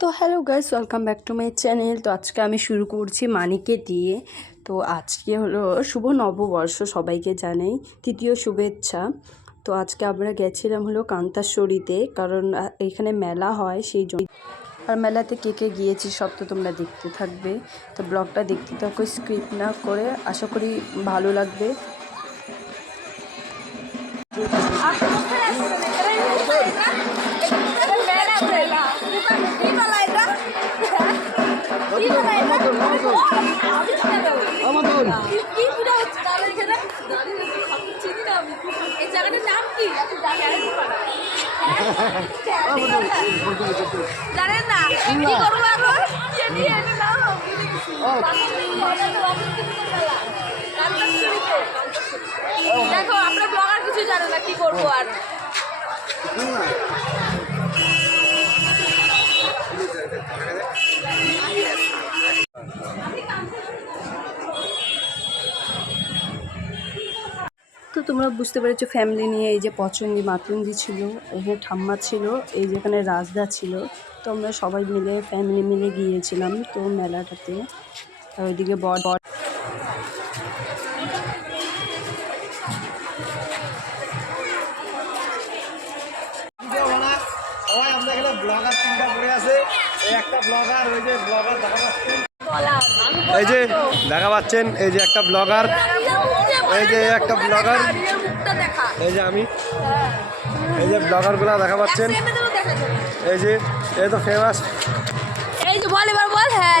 তো hello guys, welcome back to my channel. তো আজকে আমি শুরু করছি মানিকে দিয়ে। তো আজকে হলো শুভ নববর্ষ, সবাইকে জানাই তৃতীয় শুভেচ্ছা। তো আজকে আমরা গেছিলাম হলো কান্তাশ্বরীতে, কারণ এখানে মেলা হয় সেই জন্য। আর মেলাতে কে কে গিয়েছি সব তো তোমরা দেখতে থাকবে। তো ব্লগটা দেখতে থাকো স্কিপ না করে, আশা করি ভালো লাগবে। জানেন না কি করবো দেখো আমরা ব্লগার কিছু জানে না কি করবো আর তো তোমরা বুঝতে পেরেছো ফ্যামিলি নিয়ে। এই যে পছন্দি মাতঙ্গি ছিল, এখানে ঠাম্মা ছিল, এই যেখানে রাজদা ছিল। তো আমরা সবাই মিলে ফ্যামিলি মিলে গিয়েছিলাম তো মেলাটাতে। আর ওইদিকে বড় সবাই আমরা এখানে ব্লগার তিনটা পড়ে আছে। এই একটা ব্লগার, ওই যে ব্লগার দেখা পাচ্ছেন, এই যে দেখা পাচ্ছেন, এই যে একটা ব্লগার, এই যে একটা ব্লগার, এই যে আমি, এই যে ব্লগারগুলো দেখা পাচ্ছেন, এই যে এই তো ফেমাস, এই যে বল এবার বল। হ্যাঁ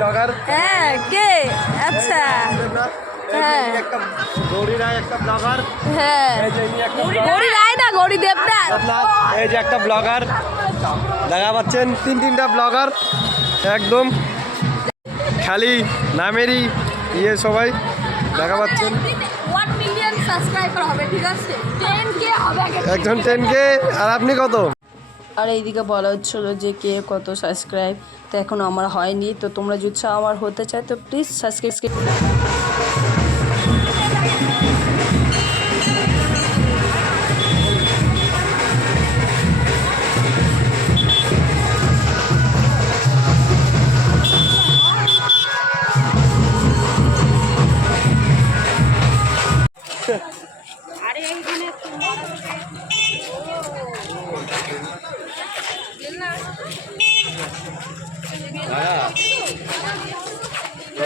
ব্লগার, হ্যাঁ কে আচ্ছা হ্যাঁ একটা গৌরী রায়, একটা ব্লগার, হ্যাঁ এই যে ইনি একটা গৌরী রায় না গৌরী দেবনাথ। এই যে একটা ব্লগার দেখা পাচ্ছেন, তিনটা ব্লগার একদম খালি নামেরই ইয়ে, সবাই দেখা পাচ্ছেন। 1 মিলিয়ন সাবস্ক্রাইবার হবে, ঠিক আছে 10K হবে একজন 10K, আর আপনি কত? আর এইদিকে বলা হচ্ছিলো যে কে কত সাবস্ক্রাইব, তো এখনও আমার হয়নি। তো তোমরা যদি আমার হতে চায় তো প্লিজ সাবস্ক্রাইব।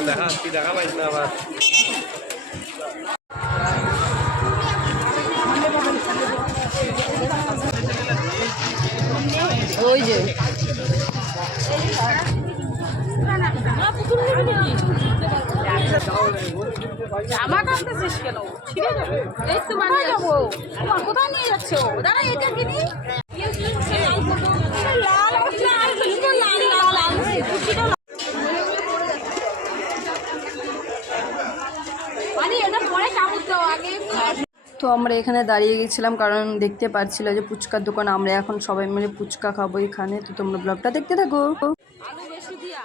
দেখা কি দেখা পাইস না আবার। ওই যে জামা কাটতেছিস কেন? ছিঁড়ে যাবে। এই তো বানিয়ে যাবো। তোমার কোথায় নিয়ে যাচ্ছ? দাঁড়া এটা কিনি। লাল মশলা আর দুটো লাল লাল লাল কুচিটা মানে এটা পরে চামচ দাও আগে। তো আমরা এখানে দাঁড়িয়ে গেছিলাম কারণ দেখতে পাচ্ছিল যে ফুচকার দোকান। আমরা এখন সবাই মিলে ফুচকা খাবো এখানে। তো তোমরা ব্লগটা দেখতে থাকো। আলু বেশি দিয়া।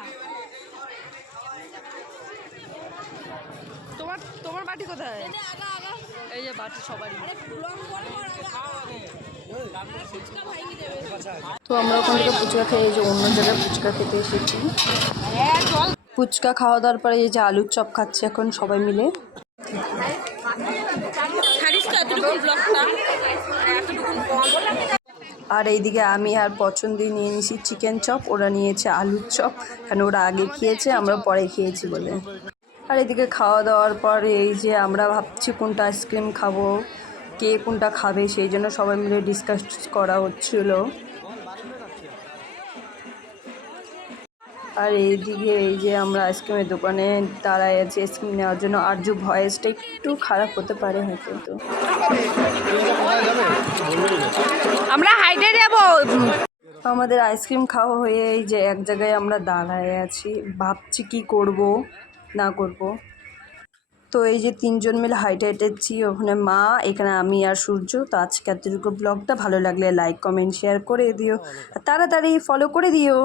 তোমার বাটি কোথায়? এই যে আগা আগা। এই যে বাটি সবারই। আরে ব্লগ করে আগা। ফুচকা ভাঙি দেবে। তো আমরা ওখান থেকে ফুচকা খেয়ে এই যে অন্য জায়গায় ফুচকা খেতে এসেছি। হ্যাঁ চল। ফুচকা খাওয়া দাওয়ার পরে এই যে আলুর চপ খাচ্ছি এখন সবাই মিলে। ছাড়িস তো এতটুকু ব্লগটা। এতটুকু কম। আর এইদিকে আমি আর পছন্দি নিয়ে নিয়েছি চিকেন চপ, ওরা নিয়েছে আলুর চপ, কারণ ওরা আগে খেয়েছে আমরা পরে খেয়েছি বলে। আর এদিকে খাওয়া দাওয়ার পর এই যে আমরা ভাবছি কোনটা আইসক্রিম খাবো, কে কোনটা খাবে, সেই জন্য সবাই মিলে ডিসকাস করা হচ্ছিল। আর এইদিকে এই যে আমরা আইসক্রিমের দোকানে দাঁড়ায় আছি আইসক্রিম নেওয়ার জন্য। আর যে ভয়েসটা একটু খারাপ হতে পারে হয়তো। তো আমরা হাইটে যাব। আমাদের আইসক্রিম খাওয়া হয়ে এই যে এক জায়গায় আমরা দাঁড়ায় আছি, ভাবছি কি করব না করব। তো এই যে তিনজন মিলে হাইটে হেঁটেছি, ওখানে মা, এখানে আমি আর সূর্য। তো আজকে এতটুকু ব্লগটা ভালো লাগলে লাইক কমেন্ট শেয়ার করে দিও, আর তাড়াতাড়ি ফলো করে দিও।